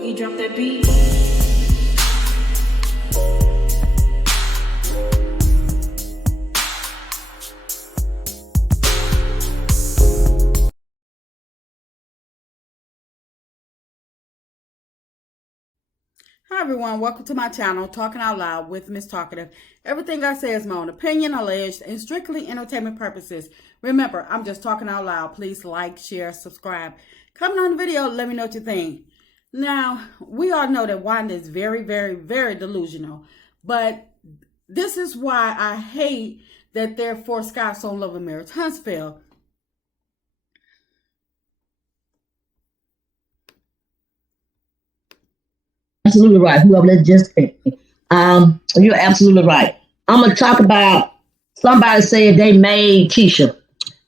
Boogie, drop that beat. Hi everyone, welcome to my channel, Talking Out Loud with Miss Talkative. Everything I say is my own opinion, alleged, and strictly entertainment purposes. Remember, I'm just talking out loud. Please like, share, subscribe. Comment on the video, let me know what you think. Now, we all know that Wanda is very, very, very delusional. But this is why I hate that they're for Scott's on Love and Marriage Huntsville. Absolutely right. Whoever that just picked me. You're absolutely right. I'm gonna talk about somebody said they made Tisha.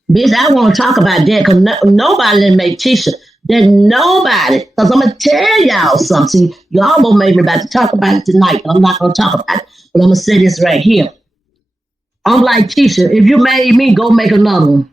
Bitch, I want to talk about that because nobody didn't make Tisha. There's nobody. Because I'm gonna tell y'all something. Y'all gonna make me about to talk about it tonight. But I'm not gonna talk about it. But I'm gonna say this right here. I'm like Tisha. If you made me, go make another one.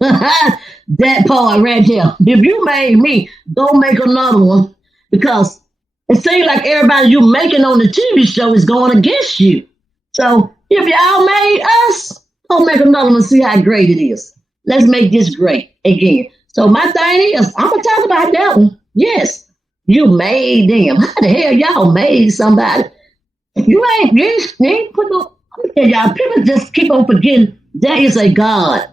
That part right here. If you made me, go make another one because it seems like everybody you making on the TV show is going against you. So if y'all made us, go make another one and see how great it is. Let's make this great again. So my thing is, I'm going to talk about that one. Yes, you made them. How the hell y'all made somebody? You ain't put no, I'm tell y'all, people just keep on forgetting there is a God.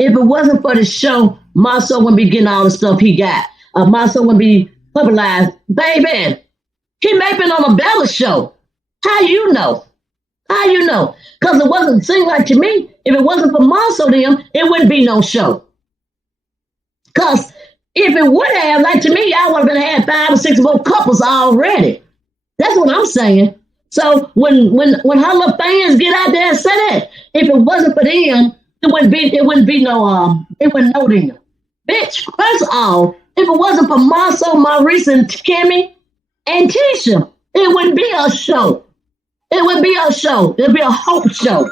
If it wasn't for the show, Marcel wouldn't be getting all the stuff he got. Marcel wouldn't be publicized. Baby, he may have been on a Bella show. How you know? How you know? Because it wasn't seem like to me, if it wasn't for Marcel them, it wouldn't be no show. Because if it would have, like to me, y'all would have been had 5 or 6 more couples already. That's what I'm saying. So when her little fans get out there and say that, if it wasn't for them, it wouldn't be no them. Bitch, first of all, if it wasn't for Marcel, Maurice, and Kimmy and Tisha, it wouldn't be a show. It would be a show. It'd be a hope show.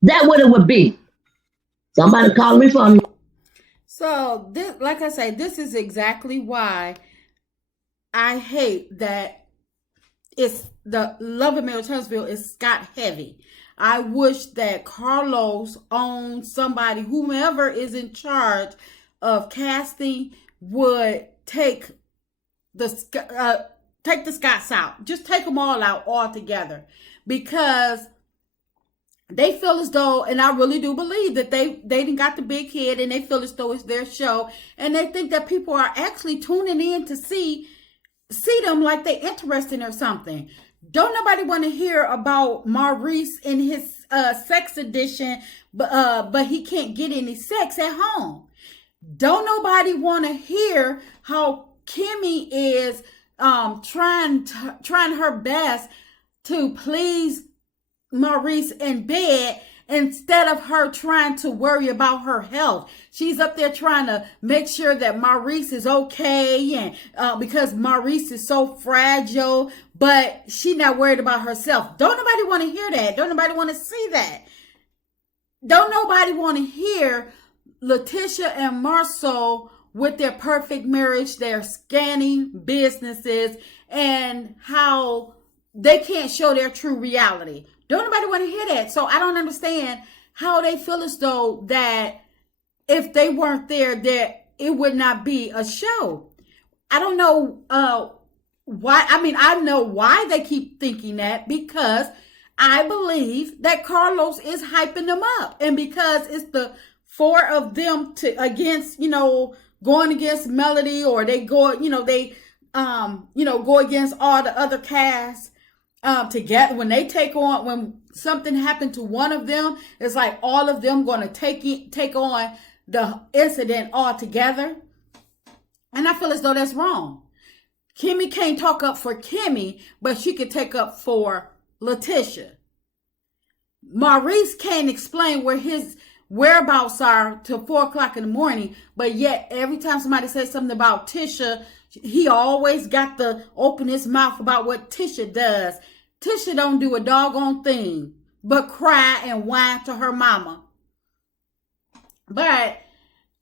That's what it would be. Somebody call me from. So, this, like I say, this is exactly why I hate that it's the Love and Marriage Huntsville is Scott heavy. I wish that Carlos owned somebody, whomever is in charge of casting, would take the Scotts out. Just take them all out altogether, because they feel as though, and I really do believe that they didn't got the big head, and they feel as though it's their show, and they think that people are actually tuning in to see them like they're interested or something. Don't nobody want to hear about Maurice in his sex addiction, but he can't get any sex at home. Don't nobody want to hear how Kimmy is trying her best to please Maurice in bed instead of her trying to worry about her health. She's up there trying to make sure that Maurice is okay, and because Maurice is so fragile, but she's not worried about herself. Don't nobody want to hear that. Don't nobody want to see that. Don't nobody want to hear Letitia and Marcel with their perfect marriage, their scanning businesses, and how they can't show their true reality. Don't nobody want to hear that. So I don't understand how they feel as though that if they weren't there, that it would not be a show. I don't know why. I mean, I know why they keep thinking that, because I believe that Carlos is hyping them up, and because it's the 4 of them going against Melody, or they go, go against all the other casts. Together, when something happened to one of them, it's like all of them going to take on the incident all together. And I feel as though that's wrong. Kimmy can't talk up for Kimmy, but she could take up for Letitia. Maurice can't explain where his whereabouts are till 4:00 in the morning, but yet every time somebody says something about Tisha, he always got to open his mouth about what Tisha does. Tisha don't do a doggone thing but cry and whine to her mama. But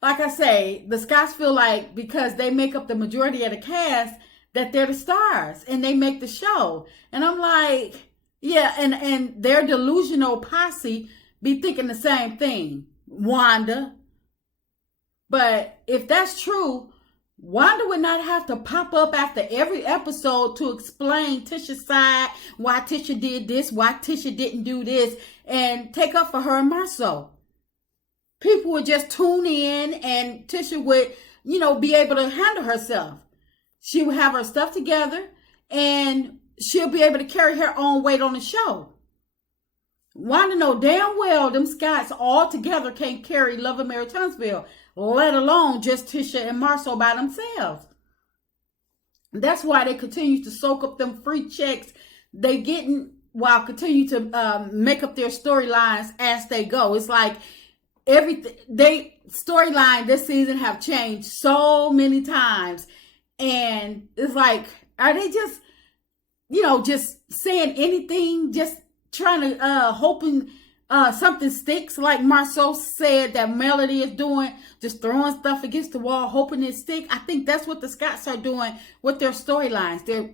like I say, the Scots feel like because they make up the majority of the cast that they're the stars and they make the show. And I'm like, yeah, and their delusional posse be thinking the same thing. Wanda. But if that's true, Wanda would not have to pop up after every episode to explain Tisha's side, why Tisha did this, why Tisha didn't do this, and take up for her and Marceau. People would just tune in and Tisha would, be able to handle herself. She would have her stuff together and she'll be able to carry her own weight on the show. Wanda know damn well them Scots all together can't carry Love and Marriage Huntsville, let alone just Tisha and Marceau by themselves. That's why they continue to soak up them free checks they getting while continue to make up their storylines as they go. It's like everything storyline this season have changed so many times, and it's like, are they just just saying anything, just trying to hoping something sticks, like Marceau said that Melody is doing, just throwing stuff against the wall hoping it stick? I think that's what the Scots are doing with their storylines. They're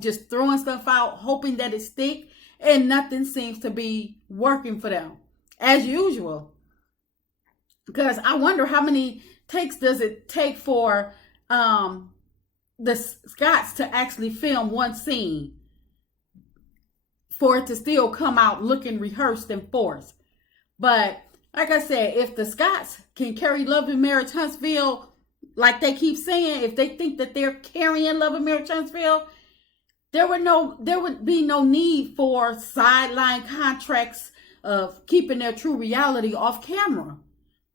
just throwing stuff out hoping that it stick, and nothing seems to be working for them as usual. Because I wonder how many takes does it take for the Scots to actually film one scene for it to still come out looking rehearsed and forced. But like I said, if the Scots can carry Love and Marriage Huntsville like they keep saying, if they think that they're carrying Love and Marriage Huntsville, there would be no need for sideline contracts of keeping their true reality off camera.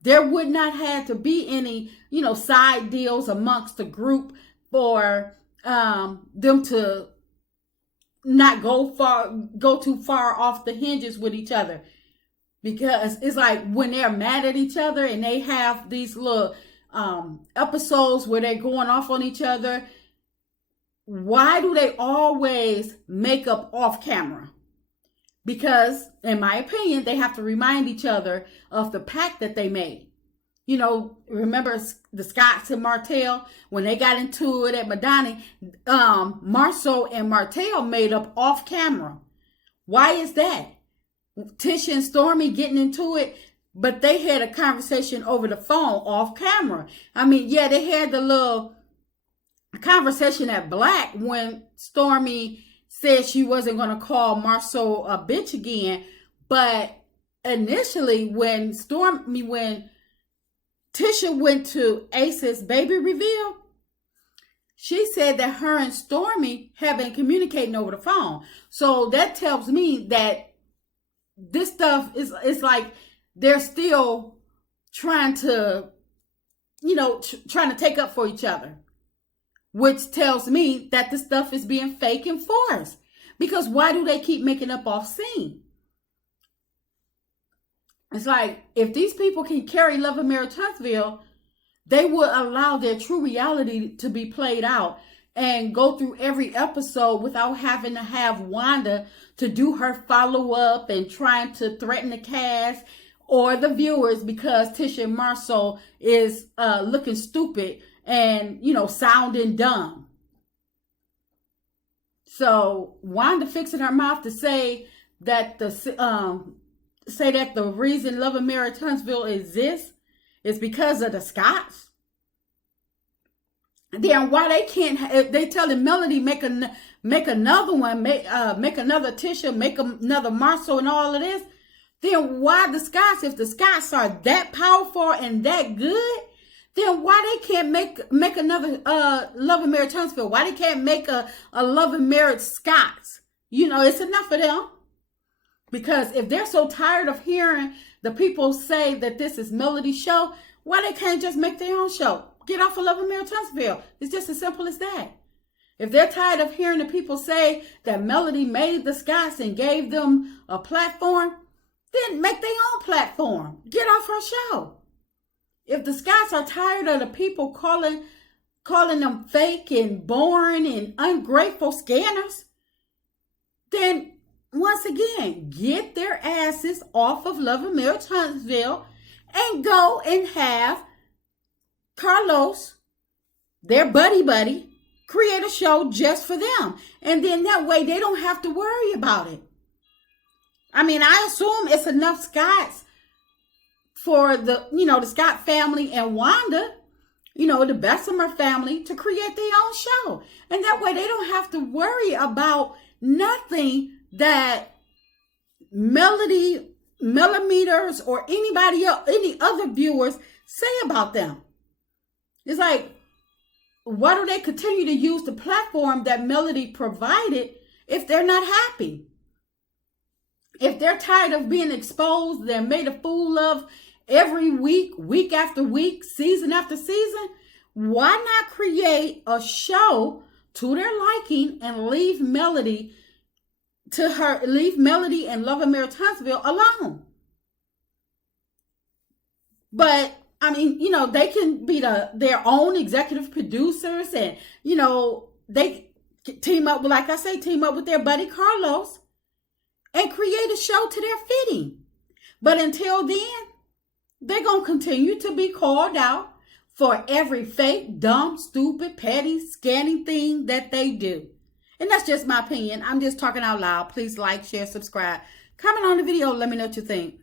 There would not have to be any, side deals amongst the group for them to not go too far off the hinges with each other. Because it's like when they're mad at each other and they have these little episodes where they're going off on each other, why do they always make up off camera? Because, in my opinion, they have to remind each other of the pact that they made. Remember the Scots and Martell, when they got into it at Madani, Marceau and Martell made up off camera. Why is that? Tisha and Stormy getting into it, but they had a conversation over the phone off camera. I mean, yeah, they had the little conversation at Black when Stormy said she wasn't going to call Marceau a bitch again. But initially, when Tisha went to Ace's baby reveal, she said that her and Stormy have been communicating over the phone. So that tells me that this stuff is like they're still trying to, trying to take up for each other. Which tells me that the stuff is being fake and forced. Because why do they keep making up off scene? It's like, if these people can carry Love and Marriage Huntsville, they would allow their true reality to be played out and go through every episode without having to have Wanda to do her follow-up and trying to threaten the cast or the viewers because Tisha and Marceau is looking stupid and, sounding dumb. So Wanda fixing her mouth to say that the reason Love and Marriage Huntsville exists is because of the Scots. Then why they can't? If they telling Melody make another one, make another Tisha, make another Marceau, and all of this, then why the Scots? If the Scots are that powerful and that good, then why they can't make another Love and Marriage Huntsville? Why they can't make a Love and Marriage Scots? It's enough for them. Because if they're so tired of hearing the people say that this is Melody's show, why they can't just make their own show? Get off of Love and Marriage Huntsville. It's just as simple as that. If they're tired of hearing the people say that Melody made the Scots and gave them a platform, then make their own platform. Get off her show. If the Scots are tired of the people calling them fake and boring and ungrateful scanners, then once again, get their asses off of Love and Marriage Huntsville and go and have Carlos, their buddy, create a show just for them. And then that way they don't have to worry about it. I mean, I assume it's enough Scotts for the Scott family and Wanda, the Bessemer family, to create their own show. And that way they don't have to worry about nothing that millimeters or anybody else, any other viewers say about them. It's like, why do they continue to use the platform that Melody provided if they're not happy? If they're tired of being exposed, they're made a fool of every week, week after week, season after season, why not create a show to their liking and leave Melody and Love and Marriage Huntsville alone? But I mean, they can be their own executive producers, and they team up with their buddy Carlos and create a show to their fitting. But until then, they're going to continue to be called out for every fake, dumb, stupid, petty, scanning thing that they do. And that's just my opinion. I'm just talking out loud. Please like, share, subscribe. Comment on the video. Let me know what you think.